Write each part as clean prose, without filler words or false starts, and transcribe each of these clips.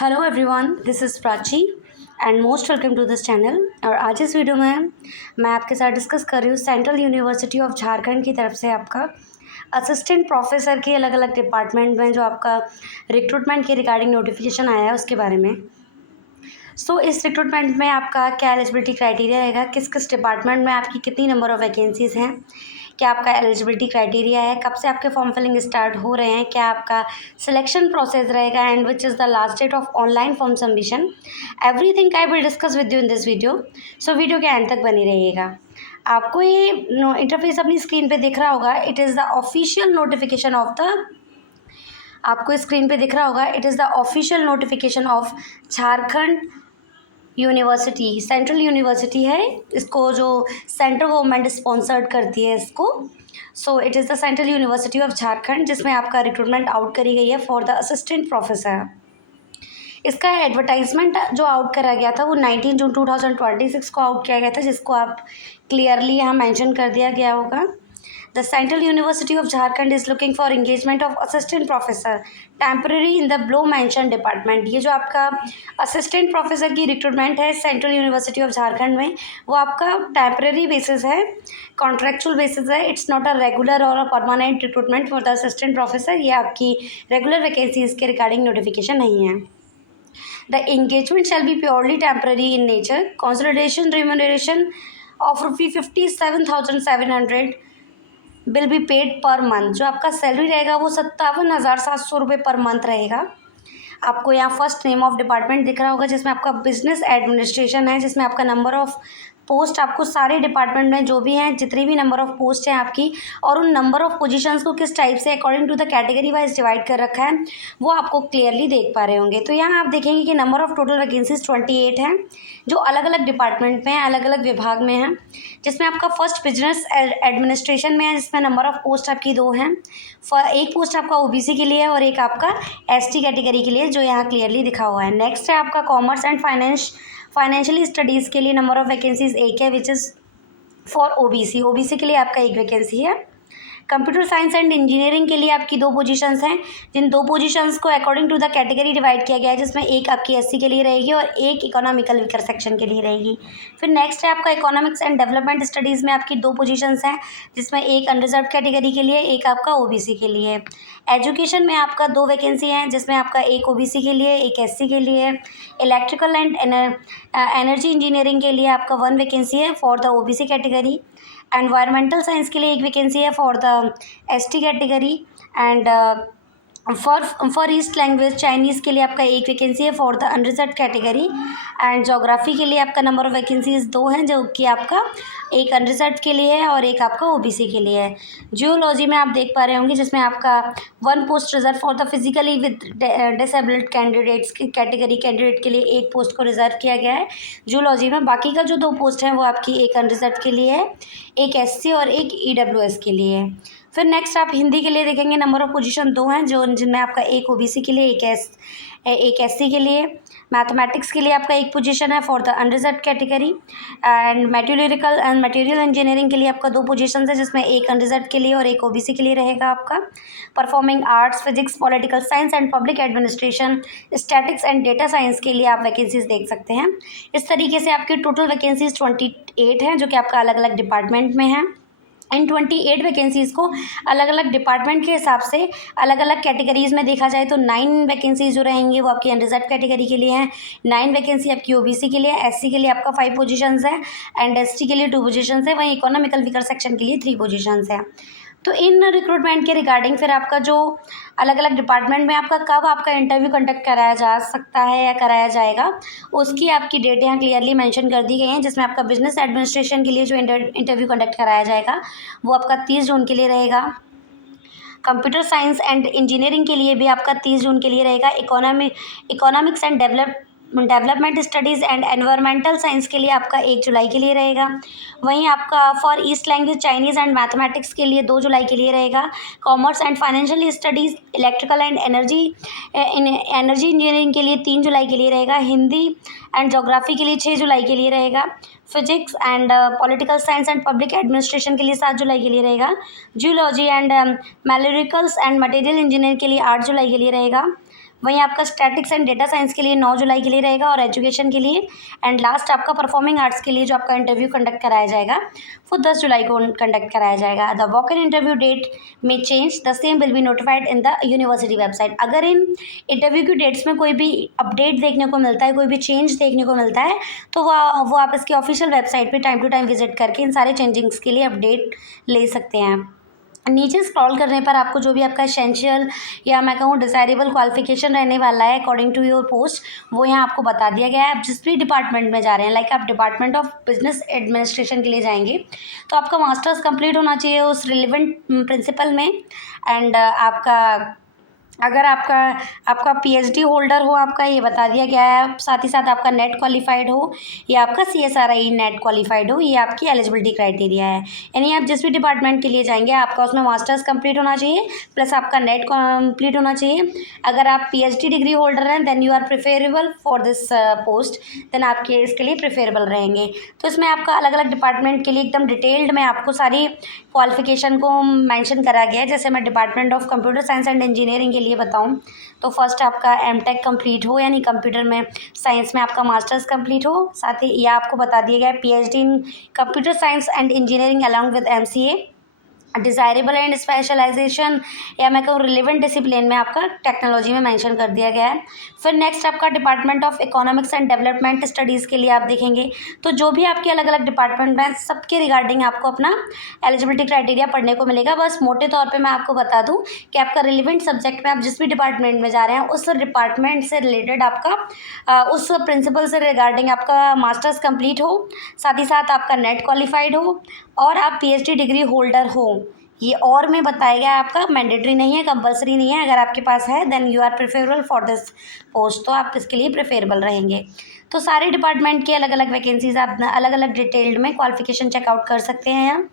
Hello everyone, this is Prachi and most welcome to this channel. और आज इस video में मैं आपके साथ डिस्कस कर रही हूँ सेंट्रल यूनिवर्सिटी ऑफ झारखंड की तरफ से आपका असिस्टेंट प्रोफेसर की अलग अलग डिपार्टमेंट में जो आपका रिक्रूटमेंट के रिगार्डिंग नोटिफिकेशन आया है उसके बारे में। इस रिक्रूटमेंट में आपका क्या एलिजिबिलिटी क्राइटेरिया रहेगा, किस किस डिपार्टमेंट में आपकी कितनी नंबर ऑफ़ वैकेंसीज़ हैं, क्या आपका एलिजिबिलिटी क्राइटेरिया है, कब से आपके फॉर्म फिलिंग स्टार्ट हो रहे हैं, क्या आपका सिलेक्शन प्रोसेस रहेगा and which is the last date of online form submission. Everything I will discuss with you in this video. Video के एंड तक बनी रहिएगा। आपको ये इंटरफेस अपनी स्क्रीन पे दिख रहा होगा। It is the official notification of the आपको स्क्रीन पे दिख रहा होगा। It is the official notification of Jharkhand university. Central university है, इसको जो सेंट्रल गवर्नमेंट स्पॉन्सर्ड करती है इसको। It is the central university of Jharkhand जिसमें आपका रिक्रूटमेंट आउट करी गई है फॉर द असिस्टेंट प्रोफेसर। इसका एडवर्टाइजमेंट जो आउट करा गया था वो 19 जून 2026 को आउट किया गया था, जिसको आप क्लियरली यहाँ मेंशन कर दिया गया होगा। The central university of Jharkhand is looking for engagement of assistant professor temporary in the blow mention department. ये जो आपका असिस्टेंट प्रोफेसर की रिक्रूटमेंट है सेंट्रल यूनिवर्सिटी ऑफ झारखंड में, वो आपका टेम्पररी बेसिस है, कॉन्ट्रेक्चुअल बेसिस है। इट्स नॉट अ रेगुलर और a permanent recruitment for the assistant professor. ये आपकी रेगुलर वैकेंसीज के रिगार्डिंग नोटिफिकेशन नहीं है। The engagement shall be purely temporary in nature. Consolidation remuneration of ₹57,700 will be paid per month। जो आपका salary रहेगा वो 57,700 रुपये पर मंथ रहेगा। आपको यहाँ फर्स्ट नेम ऑफ डिपार्टमेंट दिख रहा होगा जिसमें आपका बिजनेस एडमिनिस्ट्रेशन है, जिसमें आपका नंबर ऑफ़ पोस्ट आपको सारे डिपार्टमेंट में जो भी हैं जितनी भी नंबर ऑफ़ पोस्ट हैं आपकी, और उन नंबर ऑफ़ पोजीशंस को किस टाइप से according to the category wise divide कर रखा है वो आपको क्लियरली देख पा रहे होंगे। तो यहाँ आप देखेंगे कि नंबर ऑफ़ टोटल वैकेंसीज 28 हैं जो अलग अलग डिपार्टमेंट में हैं, अलग अलग विभाग में हैं, जिसमें आपका फर्स्ट बिजनेस एडमिनिस्ट्रेशन में है जिसमें नंबर ऑफ़ पोस्ट आपकी 2 हैं। एक पोस्ट आपका ओबीसी के लिए है और एक आपका एसटी कैटेगरी के लिए, जो यहाँ क्लियरली दिखा हुआ है। नेक्स्ट है आपका कॉमर्स एंड फाइनेंशियल स्टडीज़ के लिए नंबर ऑफ़ वैकेंसीज 1 है विच इज़ फॉर ओबीसी के लिए आपका 1 वैकेंसी है। कंप्यूटर साइंस एंड इंजीनियरिंग के लिए आपकी 2 पोजीशंस हैं, जिन 2 पोजीशंस को according to the category divide किया गया है, जिसमें एक आपकी एससी के लिए रहेगी और एक इकोनॉमिकल वीकर सेक्शन के लिए रहेगी। फिर नेक्स्ट है आपका इकोनॉमिक्स एंड डेवलपमेंट स्टडीज़ में आपकी 2 पोजीशंस हैं, जिसमें एक अनरिजर्व कैटेगरी के लिए, एक आपका ओबीसी के लिए। एजुकेशन में आपका 2 वैकेंसी हैं, जिसमें आपका एक ओबीसी के लिए, एक एससी के लिए। इलेक्ट्रिकल एंड एनर्जी इंजीनियरिंग के लिए आपका 1 वैकेंसी है for the OBC category. Environmental science के लिए 1 वैकेंसी है for the ST category. And for east language Chinese के लिए आपका 1 वैकेंसी है for the unreserved category. And geography के लिए आपका नंबर ऑफ वैकेंसीज 2 हैं, जो कि आपका एक अनरिजर्व्ड के लिए है और एक आपका ओबीसी के लिए है। जियोलॉजी में आप देख पा रहे होंगे जिसमें आपका 1 post reserve for the physically with disabled candidates की कैटेगरी कैंडिडेट के लिए 1 पोस्ट को रिजर्व किया गया है जियोलॉजी में। बाकी का जो 2 पोस्ट हैं वो आपकी एक अनरिजर्व्ड के लिए है, एक एससी और एक ईडब्ल्यूएस के लिए है। फिर नेक्स्ट आप हिंदी के लिए देखेंगे नंबर ऑफ पोजीशन 2 हैं, जो जिनमें आपका एक ओबीसी के लिए, एक एससी के लिए। मैथमेटिक्स के लिए आपका 1 पोजीशन है for the unreserved category. And material and material engineering के लिए आपका 2 पोजीशन है, जिसमें एक अनरिजर्व्ड के लिए और एक ओबीसी के लिए रहेगा आपका। Performing arts, physics, political science and public administration, statics and data science के लिए आप वैकेंसीज देख सकते हैं। इस तरीके से आपकी टोटल वैकेंसीज 28 हैं, जो कि आपका अलग अलग डिपार्टमेंट में हैं। इन 28 वैकेंसीज़ को अलग अलग डिपार्टमेंट के हिसाब से अलग अलग कैटेगरीज़ में देखा जाए तो 9 वैकेंसीज जो रहेंगी वो आपकी अनरिजर्व कैटेगरी के लिए हैं, 9 वैकेंसी आपकी ओबीसी के लिए, एससी के लिए आपका 5 पोजीशंस है एंड एसटी के लिए 2 पोजीशंस है, वहीं इकोनॉमिकल वीकर सेक्शन के लिए 3 पोजीशंस हैं। तो इन रिक्रूटमेंट के रिगार्डिंग फिर आपका जो अलग अलग डिपार्टमेंट में आपका कब आपका इंटरव्यू कंडक्ट कराया जा सकता है या कराया जाएगा, उसकी आपकी डेट यहाँ क्लियरली मेंशन कर दी गई हैं। जिसमें आपका बिजनेस एडमिनिस्ट्रेशन के लिए जो इंटरव्यू कंडक्ट कराया जाएगा वो आपका 30 जून के लिए रहेगा। कंप्यूटर साइंस एंड इंजीनियरिंग के लिए भी आपका 30 जून के लिए रहेगा। Economics and development studies and environmental science के लिए आपका 1 जुलाई के लिए रहेगा। वहीं आपका for east language Chinese and mathematics के लिए 2 जुलाई के लिए रहेगा। Commerce and financial studies, electrical and energy engineering के लिए 3 जुलाई के लिए रहेगा। हिंदी एंड जोग्राफी के लिए 6 जुलाई के लिए रहेगा। Physics and political science and public administration के लिए 7 जुलाई के लिए रहेगा। Geology and materials and material engineer के लिए 8 जुलाई के लिए रहेगा। वहीं आपका स्टैटिक्स एंड डेटा साइंस के लिए 9 जुलाई के लिए रहेगा और एजुकेशन के लिए। एंड लास्ट आपका परफॉर्मिंग आर्ट्स के लिए जो आपका इंटरव्यू कंडक्ट कराया जाएगा वो 10 जुलाई को कंडक्ट कराया जाएगा। The walk in interview date में change, the same will be notified in the university website. अगर इन इंटरव्यू की डेट्स में कोई भी अपडेट देखने को मिलता है, कोई भी चेंज देखने को मिलता है, तो वो आप इसकी ऑफिशियल वेबसाइट पे टाइम टू टाइम विजिट करके इन सारे चेंजिंग्स के लिए अपडेट ले सकते हैं। नीचे स्क्रॉल करने पर आपको जो भी आपका एसेंशियल या मैं कहूँ डिज़ायरेबल क्वालिफिकेशन रहने वाला है अकॉर्डिंग टू योर पोस्ट, वो यहाँ आपको बता दिया गया है। आप जिस भी डिपार्टमेंट में जा रहे हैं, लाइक आप डिपार्टमेंट ऑफ बिजनेस एडमिनिस्ट्रेशन के लिए जाएंगे तो आपका मास्टर्स कंप्लीट होना चाहिए उस रिलेवेंट प्रिंसिपल में। एंड आपका अगर आपका पीएचडी होल्डर हो, आपका ये बता दिया गया है। साथ ही साथ आपका नेट क्वालिफाइड हो या आपका सीएसआरआई नेट क्वालिफाइड हो, ये आपकी एलिजिबिलिटी क्राइटेरिया है। यानी आप जिस भी डिपार्टमेंट के लिए जाएंगे आपका उसमें मास्टर्स कंप्लीट होना चाहिए प्लस आपका नेट कंप्लीट होना चाहिए। अगर आप पीएचडी डिग्री होल्डर हैं then you are preferable for this post, then आपके इसके लिए प्रिफरेबल रहेंगे। तो इसमें आपका अलग अलग डिपार्टमेंट के लिए एकदम डिटेल्ड में आपको सारी क्वालिफिकेशन को मेंशन करा गया है। जैसे मैं department of computer science and engineering के लिए बताऊं तो फर्स्ट आपका एमटेक कंप्लीट हो, यानी कंप्यूटर में साइंस में आपका मास्टर्स कंप्लीट हो। साथ ही यह आपको बता दिया गया है PhD in computer science and engineering along with MCA. Desirable and specialisation या मैं कहूँ रिलेवेंट डिसिप्लिन में आपका टेक्नोलॉजी में मेंशन कर दिया गया है। फिर नेक्स्ट आपका department of economics and development studies के लिए आप देखेंगे तो जो भी आपके अलग अलग डिपार्टमेंट हैं सबके रिगार्डिंग आपको अपना एलिजिबिलिटी क्राइटेरिया पढ़ने को मिलेगा। बस मोटे तौर पे मैं आपको बता दूं कि आपका रिलेवेंट सब्जेक्ट में आप जिस भी डिपार्टमेंट में जा रहे हैं उस डिपार्टमेंट से रिलेटेड आपका उस प्रिंसिपल से रिगार्डिंग आपका मास्टर्स कंप्लीट हो, साथ ही साथ आपका नेट क्वालिफाइड हो और आप पीएचडी डिग्री होल्डर हो। ये और में बताया गया है, आपका मैंडेटरी नहीं है, कंपलसरी नहीं है। अगर आपके पास है then you are preferable for this post, तो आप इसके लिए प्रिफरेबल रहेंगे। तो सारे डिपार्टमेंट की अलग अलग वैकेंसीज आप अलग अलग डिटेल्ड में क्वालिफिकेशन चेकआउट कर सकते हैं यहाँ।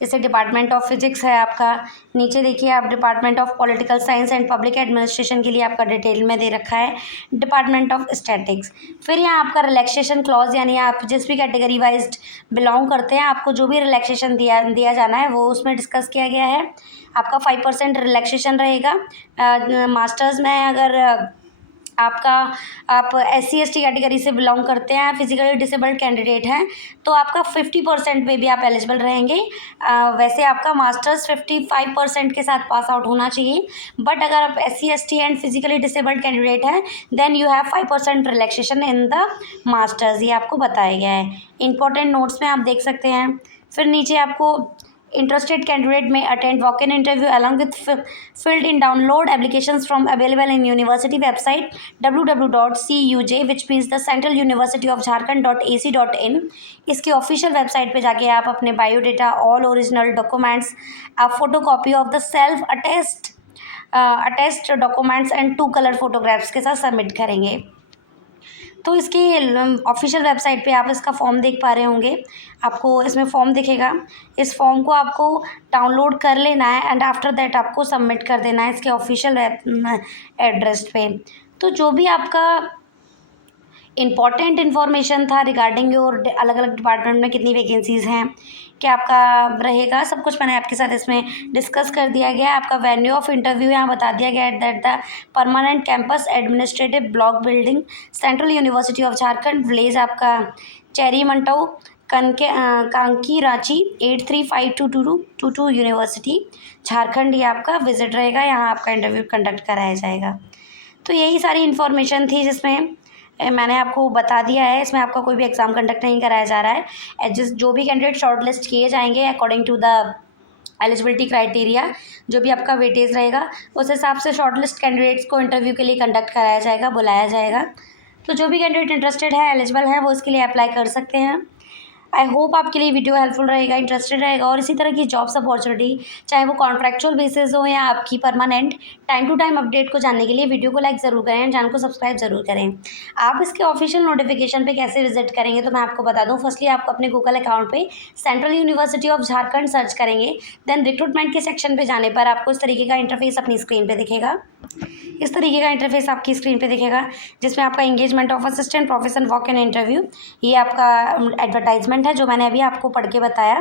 जैसे डिपार्टमेंट ऑफ फिजिक्स है आपका, नीचे देखिए आप department of political science and public administration के लिए आपका डिटेल में दे रखा है डिपार्टमेंट ऑफ स्टैटिक्स। फिर यहाँ आपका रिलैक्सेशन क्लॉज, यानी आप जिस भी कैटेगरी वाइज बिलोंग करते हैं आपको जो भी रिलैक्सेशन दिया जाना है वो उसमें डिस्कस किया गया है। आपका 5% रिलैक्सेशन रहेगा। मास्टर्स में अगर आप SC/ST कैटेगरी से बिलोंग करते हैं, फिजिकली डिसेबल्ड कैंडिडेट हैं, तो आपका 50% में भी आप एलिजिबल रहेंगे। वैसे आपका मास्टर्स 55% के साथ पास आउट होना चाहिए, बट अगर आप SC/ST and physically disabled candidate हैं then you have 5% relaxation in the masters, ये आपको बताया गया है। इंपॉर्टेंट नोट्स में आप देख सकते हैं। फिर नीचे आपको interested candidate may attend walk-in interview along with filled in download applications from available in university website www.cuj which means the Central University of Jharkhand.ac.in। इसकी ऑफिशियल वेबसाइट पे जाके आप अपने बायोडेटा, ऑल ओरिजिनल डॉक्यूमेंट्स, आप photocopy of the self attest documents and 2 colour photographs के साथ submit करेंगे। तो इसकी ऑफिशियल वेबसाइट पे आप इसका फॉर्म देख पा रहे होंगे, आपको इसमें फॉर्म दिखेगा। इस फॉर्म को आपको डाउनलोड कर लेना है एंड आफ्टर दैट आपको सबमिट कर देना है इसके ऑफिशियल एड्रेस पे। तो जो भी आपका इम्पॉर्टेंट इन्फॉर्मेशन था रिगार्डिंग योर अलग अलग डिपार्टमेंट में कितनी वैकेंसीज़ हैं, क्या आपका रहेगा, सब कुछ मैंने आपके साथ इसमें डिस्कस कर दिया गया है। आपका वेन्यू ऑफ इंटरव्यू यहाँ बता दिया गया है that the permanent campus administrative block building central university of Jharkhand, village आपका चेरी मंटो कांकी रांची 835222 यूनिवर्सिटी झारखंड, ये आपका विजिट रहेगा। यहाँ आपका इंटरव्यू कंडक्ट कराया जाएगा। तो यही सारी इन्फॉर्मेशन थी जिसमें मैंने आपको बता दिया है। इसमें आपका कोई भी एग्ज़ाम कंडक्ट नहीं कराया जा रहा है। जो भी कैंडिडेट शॉर्ट लिस्ट किए जाएंगे according to the eligibility criteria, जो भी आपका वेटेज रहेगा उस हिसाब से शॉर्ट लिस्ट कैंडिडेट्स को इंटरव्यू के लिए कंडक्ट कराया जाएगा, बुलाया जाएगा। तो जो भी कैंडिडेट इंटरेस्टेड है, एलिजिबल है, वो इसके लिए अप्लाई कर सकते हैं। आई होप आपके लिए वीडियो हेल्पफुल रहेगा, इंटरेस्टेड रहेगा। और इसी तरह की जॉब्स अपॉर्चुनिटी चाहे वो कॉन्ट्रैक्चुअल बेसिस हो या आपकी permanent, time to time update को जानने के लिए वीडियो को लाइक ज़रूर करें, चैनल को सब्सक्राइब जरूर करें। आप इसके ऑफिशियल नोटिफिकेशन पे कैसे विजिट करेंगे तो मैं आपको बता दूं। फर्स्टली आपको अपने गूगल अकाउंट पे central university of Jharkhand search करेंगे, देन रिक्रूटमेंट के सेक्शन पे जाने पर आपको इस तरीके का इंटरफेस अपनी स्क्रीन पे दिखेगा। इस तरीके का इंटरफेस आपकी स्क्रीन पे दिखेगा जिसमें आपका engagement of assistant professional walk in interview, ये आपका एडवर्टाइजमेंट है जो मैंने अभी आपको पढ़ के बताया।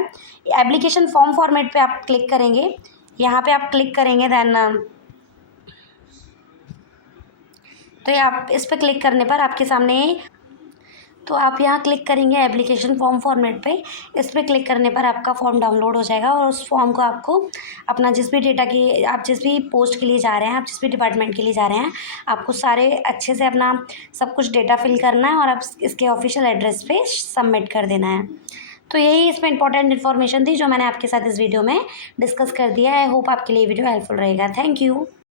एप्लीकेशन फॉर्म फॉर्मेट पे आप क्लिक करेंगे, यहाँ पे आप क्लिक करेंगे, देन तो ये आप इस पर क्लिक करने पर आपके सामने, तो आप यहाँ क्लिक करेंगे एप्लीकेशन फॉर्म फॉर्मेट पे। इस पे क्लिक करने पर आपका फॉर्म डाउनलोड हो जाएगा और उस फॉर्म को आपको अपना जिस भी डेटा की, आप जिस भी पोस्ट के लिए जा रहे हैं, आप जिस भी डिपार्टमेंट के लिए जा रहे हैं, आपको सारे अच्छे से अपना सब कुछ डेटा फिल करना है और आप इसके ऑफिशियल एड्रेस पे सबमिट कर देना है। तो यही इसमें इंपॉर्टेंट इन्फॉर्मेशन थी जो मैंने आपके साथ इस वीडियो में डिस्कस कर दिया है। आई होप आपके लिए वीडियो हेल्पफुल रहेगा। Thank you.